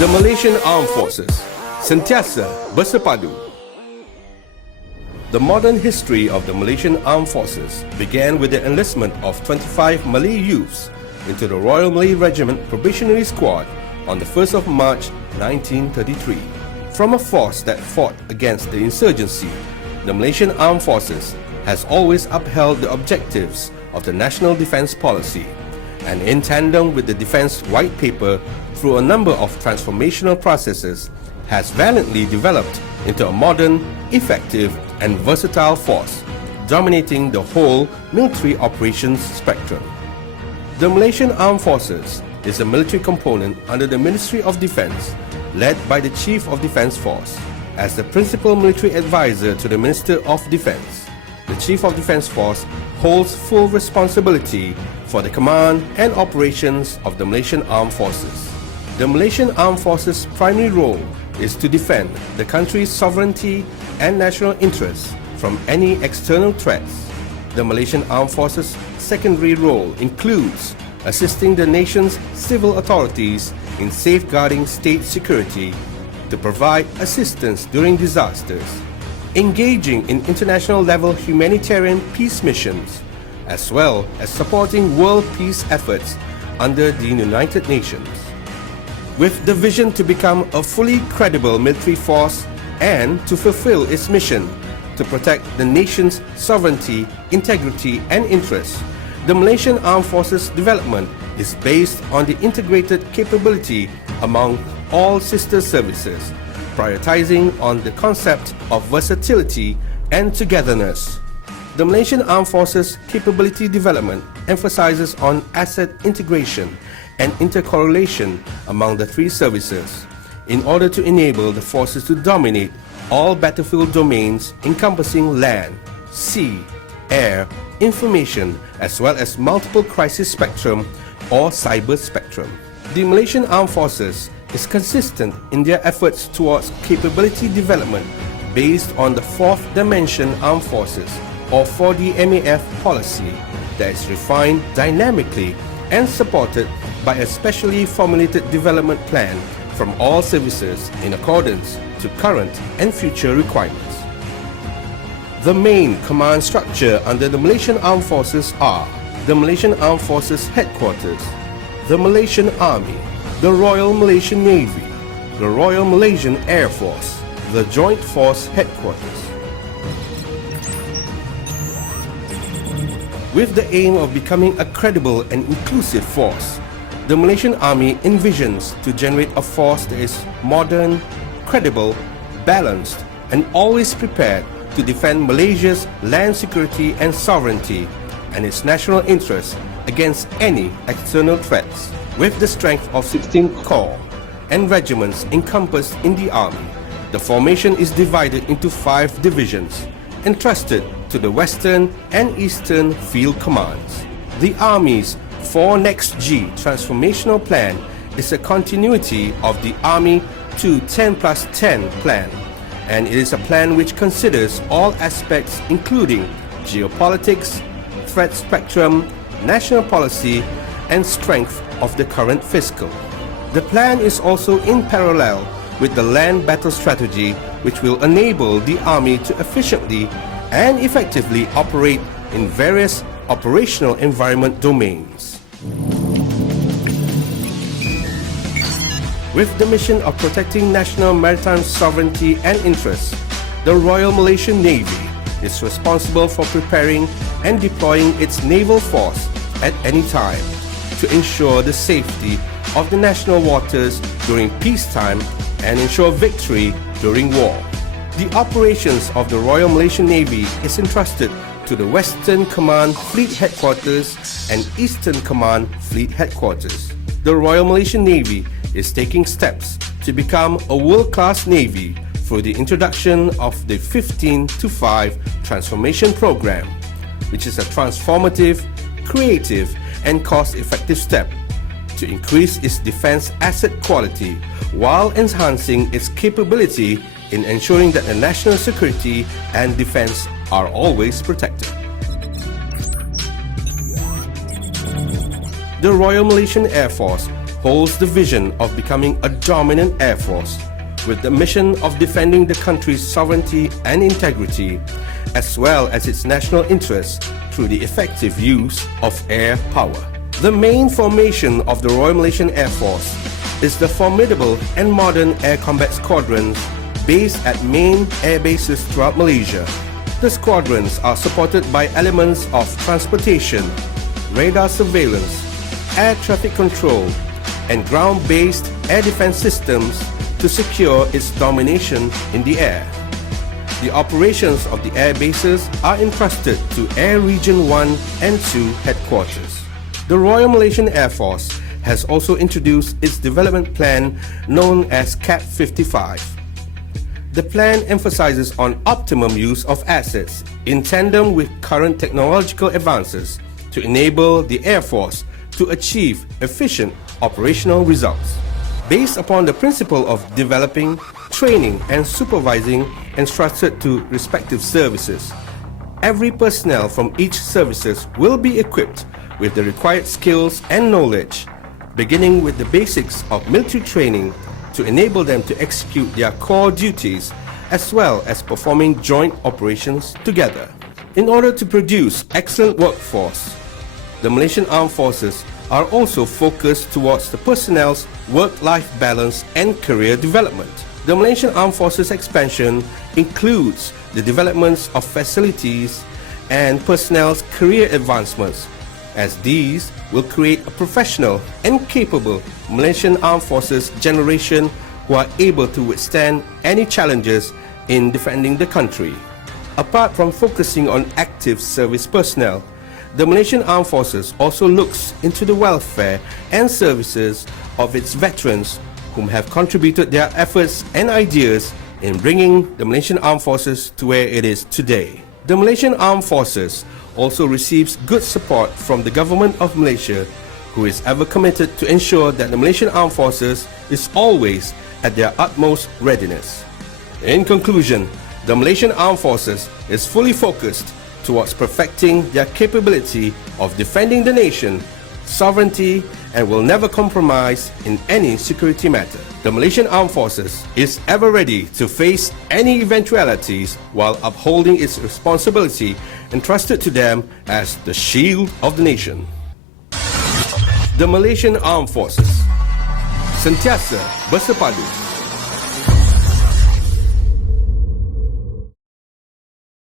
The Malaysian Armed Forces, sentiasa bersepadu. The modern history of the Malaysian Armed Forces began with the enlistment of 25 Malay youths into the Royal Malay Regiment Probationary Squad on the 1st of March 1933. From a force that fought against the insurgency, the Malaysian Armed Forces has always upheld the objectives of the National Defence Policy, and in tandem with the Defence White Paper, through a number of transformational processes, has valiantly developed into a modern, effective and versatile force, dominating the whole military operations spectrum. The Malaysian Armed Forces is a military component under the Ministry of Defence, led by the Chief of Defence Force. As the principal military advisor to the Minister of Defence, the Chief of Defence Force holds full responsibility for the command and operations of the Malaysian Armed Forces. The Malaysian Armed Forces' primary role is to defend the country's sovereignty and national interests from any external threats. The Malaysian Armed Forces' secondary role includes assisting the nation's civil authorities in safeguarding state security, to provide assistance during disasters, engaging in international-level humanitarian peace missions, as well as supporting world peace efforts under the United Nations. With the vision to become a fully credible military force and to fulfill its mission to protect the nation's sovereignty, integrity and interests, the Malaysian Armed Forces development is based on the integrated capability among all sister services, prioritizing on the concept of versatility and togetherness. The Malaysian Armed Forces capability development emphasizes on asset integration and intercorrelation among the three services in order to enable the forces to dominate all battlefield domains encompassing land, sea, air, information, as well as multiple crisis spectrum or cyber spectrum. The Malaysian Armed Forces is consistent in their efforts towards capability development based on the Fourth Dimension Armed Forces or 4D MAF policy that is refined dynamically and supported by a specially formulated development plan from all services in accordance to current and future requirements. The main command structure under the Malaysian Armed Forces are the Malaysian Armed Forces Headquarters, the Malaysian Army, the Royal Malaysian Navy, the Royal Malaysian Air Force, the Joint Force Headquarters. With the aim of becoming a credible and inclusive force, the Malaysian Army envisions to generate a force that is modern, credible, balanced, and always prepared to defend Malaysia's land security and sovereignty and its national interests against any external threats. With the strength of 16 corps and regiments encompassed in the Army, the formation is divided into 5 divisions, entrusted to the Western and Eastern Field Commands. The Army's 4 Next G transformational plan is a continuity of the Army 2 10+10 plan, and it is a plan which considers all aspects including geopolitics, threat spectrum, national policy, and strength of the current fiscal. The plan is also in parallel with the land battle strategy, which will enable the Army to efficiently and effectively operate in various operational environment domains. With the mission of protecting national maritime sovereignty and interests, the Royal Malaysian Navy is responsible for preparing and deploying its naval force at any time to ensure the safety of the national waters during peacetime and ensure victory during war. The operations of the Royal Malaysian Navy is entrusted to the Western Command Fleet Headquarters and Eastern Command Fleet Headquarters. The Royal Malaysian Navy is taking steps to become a world-class Navy through the introduction of the 15-5 Transformation Program, which is a transformative, creative and cost-effective step to increase its defense asset quality while enhancing its capability in ensuring that the national security and defense are always protected. The Royal Malaysian Air Force holds the vision of becoming a dominant air force with the mission of defending the country's sovereignty and integrity, as well as its national interests through the effective use of air power. The main formation of the Royal Malaysian Air Force is the formidable and modern air combat squadrons based at main air bases throughout Malaysia. The squadrons are supported by elements of transportation, radar surveillance, air traffic control, and ground-based air defense systems to secure its domination in the air. The operations of the air bases are entrusted to Air Region 1 and 2 headquarters. The Royal Malaysian Air Force has also introduced its development plan known as CAP 55. The plan emphasizes on optimum use of assets in tandem with current technological advances to enable the Air Force to achieve efficient operational results. Based upon the principle of developing, training and supervising entrusted to respective services, every personnel from each services will be equipped with the required skills and knowledge, beginning with the basics of military training to enable them to execute their core duties as well as performing joint operations together. In order to produce excellent workforce, the Malaysian Armed Forces are also focused towards the personnel's work-life balance and career development. The Malaysian Armed Forces expansion includes the developments of facilities and personnel's career advancements, as these will create a professional and capable Malaysian Armed Forces generation who are able to withstand any challenges in defending the country. Apart from focusing on active service personnel, the Malaysian Armed Forces also looks into the welfare and services of its veterans whom have contributed their efforts and ideas in bringing the Malaysian Armed Forces to where it is today. The Malaysian Armed Forces also receives good support from the Government of Malaysia, who is ever committed to ensure that the Malaysian Armed Forces is always at their utmost readiness. In conclusion, the Malaysian Armed Forces is fully focused towards perfecting their capability of defending the nation, sovereignty, and will never compromise in any security matter. The Malaysian Armed Forces is ever ready to face any eventualities while upholding its responsibility entrusted to them as the shield of the nation. The Malaysian Armed Forces sentiasa bersepadu